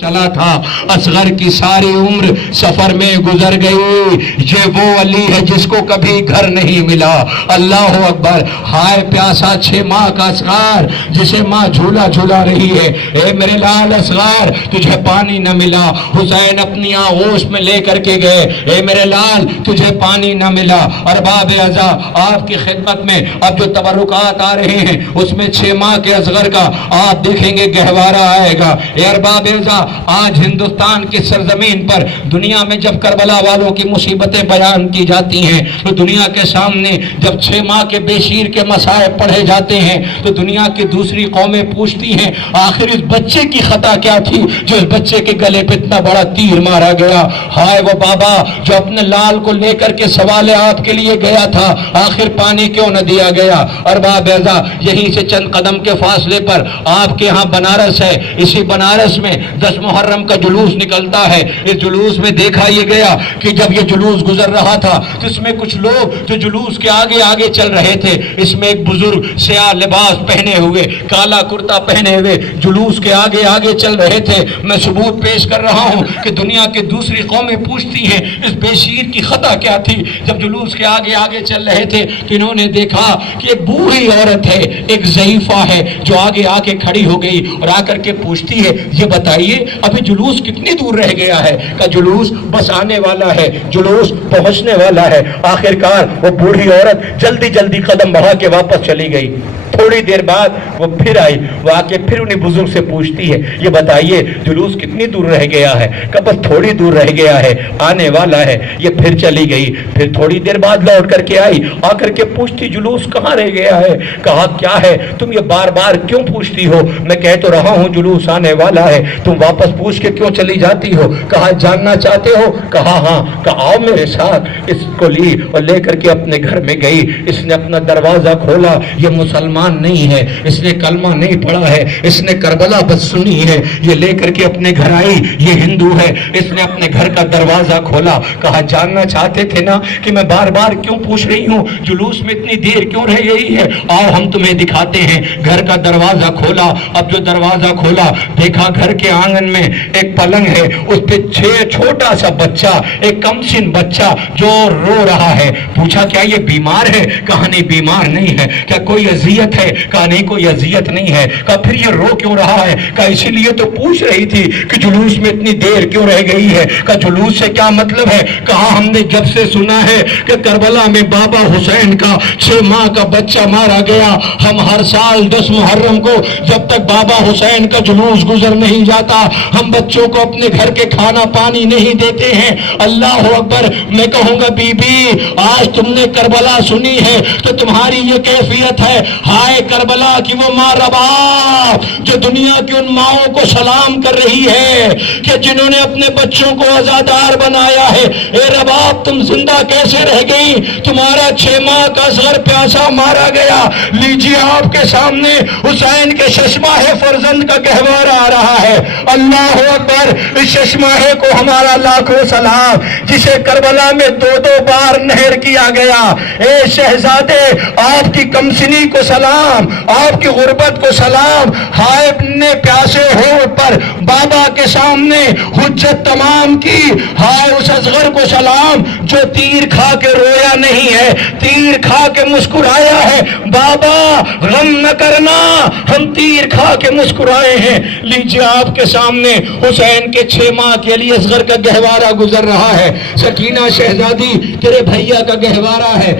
چلا تھا، اصغر کی ساری عمر سفر میں گزر گئی۔ یہ وہ علی ہے جس کو کبھی گھر نہیں ملا۔ اللہ اکبر۔ ہائے پیاسا 6 ماہ کا اصغر جسے ماں جھولا جھولا رہی ہے، اے میرے لال اصغر تجھے پانی نہ ملا۔ حسین اپنی آغوش میں لے کر کے گئے، اے میرے لال تجھے پانی نہ ملا۔ ارباب اعزا آپ کی خدمت میں اب جو تبرکات آ رہے ہیں اس میں 6 ماہ کے اصغر کا آپ دیکھیں گے گہوارہ آئے گا۔ اے ارباب اعزا، آج ہندوستان کی سرزمین پر دنیا میں جب کربلا والوں کی مصیبتیں بیان کی جاتی ہیں تو دنیا کے سامنے جب 6 ماہ کے بے شیر کے مصائب پڑھے جاتے ہیں تو دنیا کی دوسری قومیں پوچھتی ہیں آخر اس بچے کی خطا کیا تھی جو اس بچے کے گلے پہ اتنا بڑا تیر مارا گیا۔ ہائے وہ بابا جو اپنے لال کو لے کر کے سوال آپ کے لیے گیا تھا، آخر پانی کیوں نہ دیا گیا؟ ارباب اعزا، یہیں سے چند قدم کے فاصلے پر آپ کے ہاں بنارس ہے، اسی بنارس میں 10 محرم کا جلوس نکلتا ہے۔ اس جلوس میں دیکھا یہ گیا کہ جب یہ جلوس گزر رہا تھا تو اس میں کچھ لوگ جو جلوس کے آگے آگے چل رہے تھے، اس میں ایک بزرگ سیاہ لباس پہنے ہوئے، کالا کرتا پہنے ہوئے جلوس کے آگے آگے چل رہے تھے۔ میں ثبوت پیش کر رہا ہوں کہ دنیا کی دوسری قومیں پوچھتی ہیں اس بے شیر کی خطا کیا تھی۔ جب جلوس کے آگے آگے چل رہے تھے تو انہوں نے دیکھا کہ ایک بوڑھی عورت ہے، ایک ضعیفہ ہے جو آگے آ کے کھڑی ہو گئی اور آ کر کے پوچھتی ہے یہ بتائیے ابھی جلوس کتنی دور رہ گیا ہے؟ کہ جلوس بس آنے والا ہے، جلوس پہنچنے والا ہے۔ آخرکار وہ بوڑھی عورت جلدی جلدی قدم بڑھا کے واپس چلی گئی۔ تھوڑی دیر بعد وہ پھر آئی، وہ آ کے پھر انہیں بزرگ سے پوچھتی ہے یہ بتائیے جلوس کتنی دور رہ گیا ہے؟ کہ بس تھوڑی دور رہ گیا ہے، آنے والا ہے۔ یہ پھر چلی گئی، پھر تھوڑی دیر بعد لوٹ کر کے آئی، آ کر کے پوچھتی جلوس کہاں رہ گیا ہے؟ کہا کیا ہے تم یہ بار بار کیوں پوچھتی ہو؟ میں کہہ تو رہا ہوں جلوس آنے والا ہے، تم واپس پوچھ کے کیوں چلی جاتی ہو؟ کہا جاننا چاہتے ہو؟ کہا ہاں۔ کہا آؤ میرے ساتھ۔ اس کو لی اور لے کر کے اپنے گھر میں گئی۔ اس نے اپنا دروازہ کھولا، یہ مسلمان نہیں ہے، اس نے کلمہ نہیں پڑھا ہے، اس نے کربلا بس سنی ہے، یہ لے کر کے اپنے گھر آئی، یہ ہندو ہے۔ اس نے اپنے گھر کا دروازہ کھولا، کہا جاننا چاہتے تھے نا کہ میں بار بار کیوں پوچھ رہی ہوں، جلوس میں اتنی دیر کیوں رہ گئی ہے؟ آؤ ہم تمہیں دکھاتے ہیں۔ گھر کا دروازہ کھولا، اب جو دروازہ کھولا دیکھا گھر کے آنگن میں ایک پلنگ ہے، اس پہ چھوٹا سا بچہ، ایک کم سن بچہ جو رو رہا ہے۔ پوچھا کیا یہ بیمار ہے؟ کہا نہیں بیمار نہیں ہے۔ کیا کوئی اذیت ہے؟ کہا نہیں کوئی اذیت نہیں ہے۔ کہا پھر یہ رو کیوں رہا ہے؟ کہا اسی لیے تو پوچھ رہی تھی کہ جلوس میں اتنی دیر کیوں رہ گئی ہے۔ کہا جلوس سے کیا مطلب ہے؟ کہا ہم نے جب سے سنا ہے کہ کربلا میں بابا حسین کا 6 ماہ کا بچہ مارا گیا، ہم ہر سال 10 محرم کو جب تک بابا حسین کا جلوس گزر نہیں جاتا ہم بچوں کو اپنے گھر کے کھانا پانی نہیں دیتے ہیں۔ اللہ اکبر۔ میں کہوں گا بی بی آج تم نے کربلا سنی ہے تو تمہاری یہ کیفیت ہے۔ ہائے کربلا کی وہ ماں رباب جو دنیا کی ان ماؤں کو سلام کر رہی ہے کہ جنہوں نے اپنے بچوں کو آزادار بنایا ہے۔ اے رباب تم زندہ کیسے رہ گئی؟ تمہارا 6 ماہ کا اصغر پیاسا مارا گیا۔ لیجیے آپ کے سامنے حسین کے ششماہ فرزند کا گہوارہ آ رہا ہے۔ اللہ اکبر۔ اس ششماہ کو ہمارا لاکھوں سلام جسے کربلا میں 2 بار نہر کیا گیا۔ اے شہزادے آپ کی کمسنی کو سلام، آپ کی غربت کو سلام۔ ہائے اپنے پیاسے ہونٹ پر بابا کے سامنے حجت تمام کی۔ ہائے اس اصغر کو سلام جو تیر کھا کے رویا نہیں ہے، تیر کھا کے مسکرایا ہے۔ بابا غم نہ کرنا ہم تیر کھا کے مسکرائے ہیں۔ لیجیے آپ کے سامنے حسین کے 6 ماہ کے لیے اصغر کا گہوارہ گزر رہا ہے۔ سکینہ شہزادی تیرے بھیا کا گہوارہ ہے۔